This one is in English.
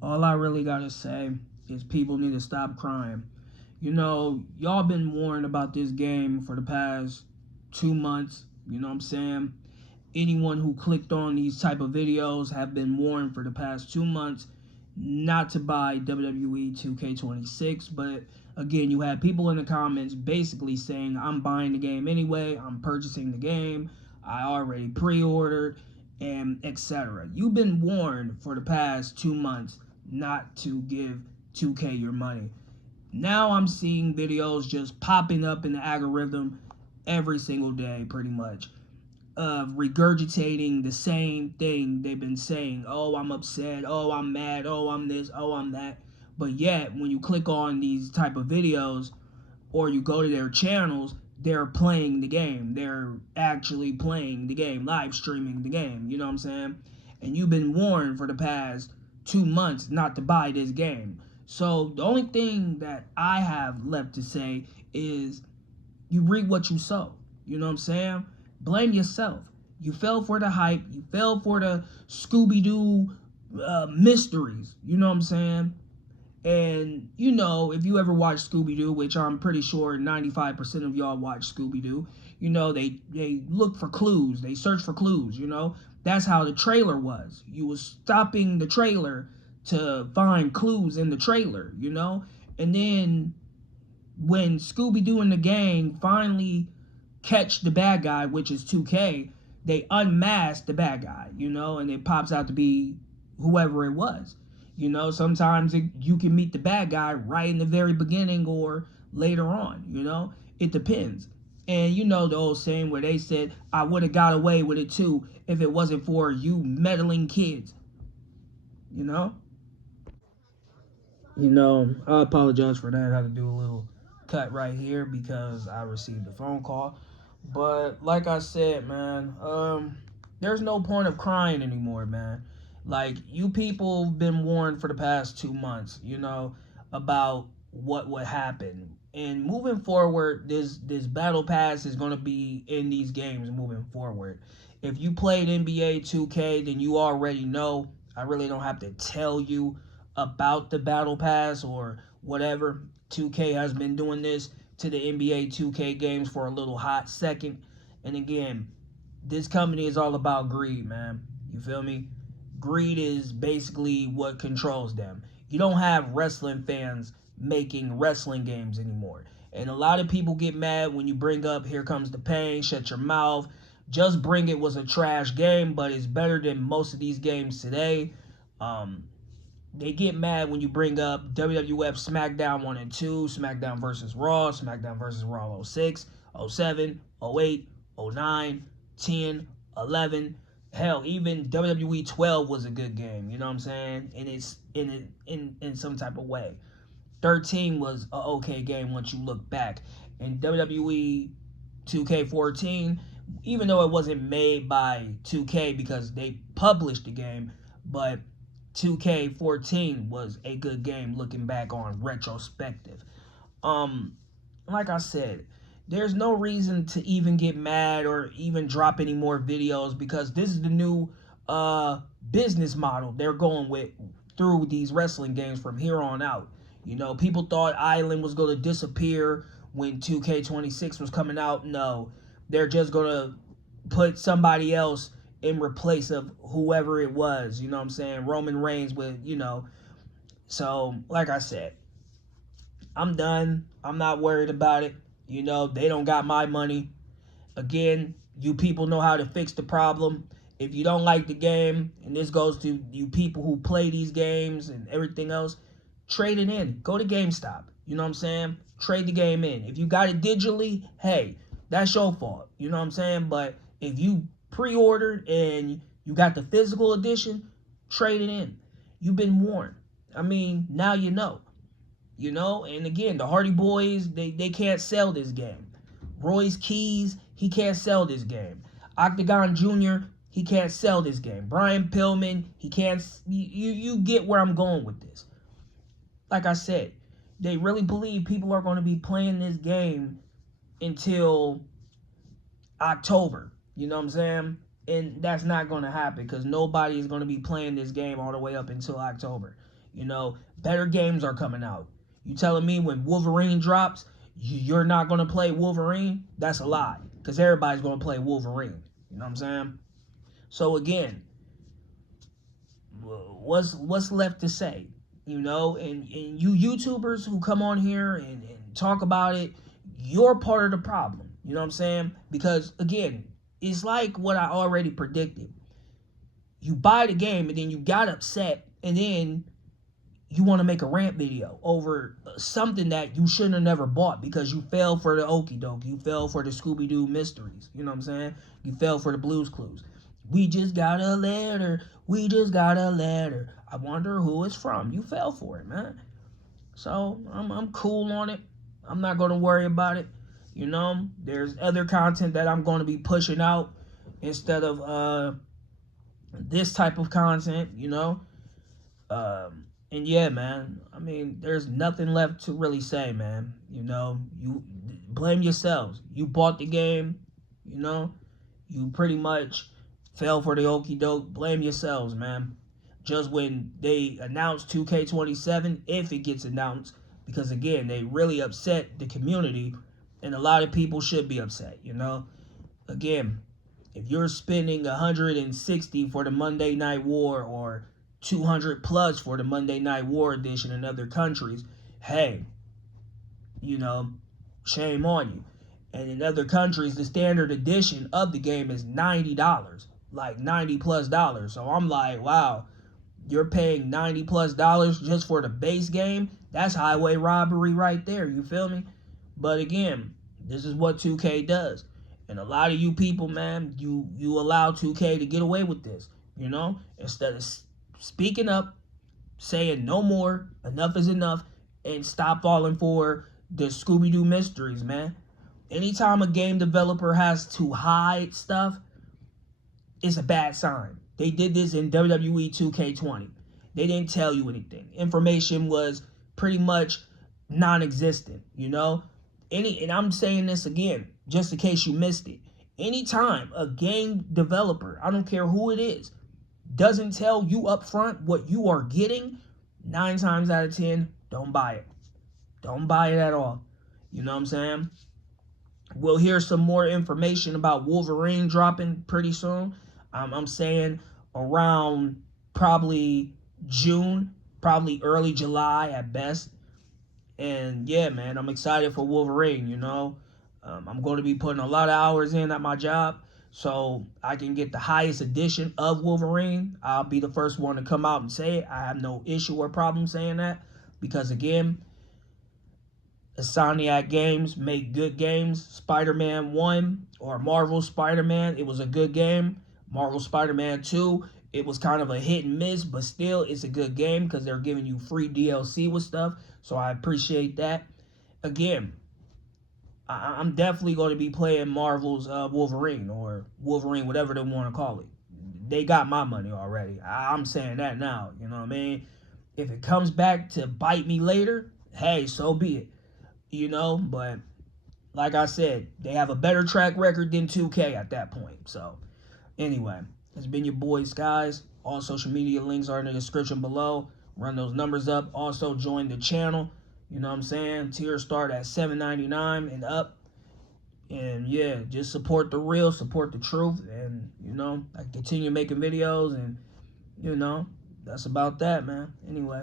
All I really gotta say is people need to stop crying. You know, y'all been warned about this game for the past 2 months. You know what I'm saying? Anyone who clicked on these type of videos have been warned for the past 2 months not to buy WWE 2K26. But again, you had people in the comments basically saying, I'm buying the game anyway, I'm purchasing the game, I already pre-ordered, and etc. You've been warned for the past 2 months not to give 2K your money. Now I'm seeing videos just popping up in the algorithm every single day, pretty much, of regurgitating the same thing they've been saying. Oh, I'm upset. Oh, I'm mad. Oh, I'm this. Oh, I'm that. But yet, when you click on these type of videos or you go to their channels, they're playing the game. They're actually playing the game, live streaming the game. You know what I'm saying? And you've been warned for the past 2 months not to buy this game. So the only thing that I have left to say is you reap what you sow. You know what I'm saying? Blame yourself. You fell for the hype. You fell for the Scooby Doo mysteries. You know what I'm saying? And you know, if you ever watch Scooby Doo, which I'm pretty sure 95% of y'all watch Scooby Doo, you know they look for clues. They search for clues. You know, that's how the trailer was. You was stopping the trailer to find clues in the trailer. You know, and then when Scooby Doo and the gang finally catch the bad guy, which is 2K, they unmask the bad guy, you know, and it pops out to be whoever it was. You know, sometimes you can meet the bad guy right in the very beginning or later on, you know, it depends. And you know the old saying where they said, I would have got away with it too if it wasn't for you meddling kids, you know? You know, I apologize for that. I had to do a little cut right here because I received a phone call. But like I said, man, there's no point of crying anymore, man. Like you people have been warned for the past 2 months, you know, about what would happen. And moving forward, this battle pass is gonna be in these games moving forward. If you played NBA 2K, then you already know. I really don't have to tell you about the battle pass or whatever. 2K has been doing this to the NBA 2K games for a little hot second. And again, this company is all about greed, man. You feel me? Greed is basically what controls them. You don't have wrestling fans making wrestling games anymore. And a lot of people get mad when you bring up Here Comes the Pain, Shut Your Mouth. Just Bring It was a trash game, but it's better than most of these games today. Um, they get mad when you bring up WWF SmackDown 1 and 2, SmackDown versus Raw, SmackDown versus Raw oh 06, oh 07, oh 08, oh 09, 10, 11. Hell, even WWE 12 was a good game, you know what I'm saying? And it's in some type of way. 13 was a okay game once you look back. And WWE 2K14, even though it wasn't made by 2K because they published the game, but 2K14 was a good game looking back on retrospective. Um, like I said, there's no reason to even get mad or even drop any more videos because this is the new business model they're going with through these wrestling games from here on out. You know, people thought Island was going to disappear when 2K26 was coming out. No, they're just going to put somebody else in replace of whoever it was. You know what I'm saying? Roman Reigns with, you know. So, like I said, I'm done. I'm not worried about it. You know, they don't got my money. Again, you people know how to fix the problem. If you don't like the game, and this goes to you people who play these games and everything else, trade it in. Go to GameStop. You know what I'm saying? Trade the game in. If you got it digitally, hey, that's your fault. You know what I'm saying? But if you pre-ordered and you got the physical edition, trade it in. You've been warned. I mean, now you know. You know, and again, the Hardy Boys, they can't sell this game. Royce Keys, he can't sell this game. Octagon Jr., he can't sell this game. Brian Pillman, he can't. You get where I'm going with this. Like I said, they really believe people are going to be playing this game until October. You know what I'm saying? And that's not going to happen because nobody is going to be playing this game all the way up until October. You know, better games are coming out. You telling me when Wolverine drops, you're not going to play Wolverine? That's a lie, because everybody's going to play Wolverine. You know what I'm saying? So again, what's left to say? You know, and you YouTubers who come on here and talk about it, you're part of the problem. You know what I'm saying? Because again, it's like what I already predicted. You buy the game and then you got upset, and then you want to make a rant video over something that you shouldn't have never bought because you fell for the okie doke. You fell for the Scooby-Doo mysteries. You know what I'm saying? You fell for the Blues Clues. We just got a letter. We just got a letter. I wonder who it's from. You fell for it, man. So I'm cool on it. I'm not going to worry about it. You know, there's other content that I'm going to be pushing out instead of this type of content, you know. And yeah, man, I mean, there's nothing left to really say, man. You know, you blame yourselves. You bought the game, you know, you pretty much fell for the okie doke. Blame yourselves, man. Just when they announced 2K27, if it gets announced, because again, they really upset the community, and a lot of people should be upset, you know. Again, if you're spending 160 for the Monday Night War or 200 plus for the Monday Night War edition in other countries, hey, you know, shame on you. And in other countries, the standard edition of the game is $90, like $90 plus dollars. So I'm like, wow, you're paying $90 plus dollars just for the base game? That's highway robbery right there. You feel me? But again, this is what 2K does. And a lot of you people, man, you allow 2K to get away with this, you know? Instead of speaking up, saying no more, enough is enough, and stop falling for the Scooby-Doo mysteries, man. Anytime a game developer has to hide stuff, it's a bad sign. They did this in WWE 2K20. They didn't tell you anything. Information was pretty much non-existent, you know? And I'm saying this again, just in case you missed it. Anytime a game developer, I don't care who it is, doesn't tell you up front what you are getting, 9 times out of 10, don't buy it. Don't buy it at all. You know what I'm saying? We'll hear some more information about Wolverine dropping pretty soon. I'm saying around probably June, probably early July at best. And yeah, man, I'm excited for Wolverine, you know. I'm going to be putting a lot of hours in at my job so I can get the highest edition of Wolverine. I'll be the first one to come out and say it. I have no issue or problem saying that because, again, Insomniac Games make good games. Spider-Man 1 or Marvel Spider-Man, it was a good game. Marvel Spider-Man 2, it was kind of a hit and miss, but still it's a good game because they're giving you free DLC with stuff. So I appreciate that. Again, I'm definitely going to be playing Marvel's Wolverine or Wolverine, whatever they want to call it. They got my money already. I'm saying that now. You know what I mean? If it comes back to bite me later, hey, so be it. You know, but like I said, they have a better track record than 2K at that point. So anyway, it's been your boy Skiez. All social media links are in the description below. Run those numbers up. Also join the channel. You know what I'm saying? Tiers start at $7.99 and up. And yeah, just support the real, support the truth. And, you know, I continue making videos. And, you know, that's about that, man. Anyway.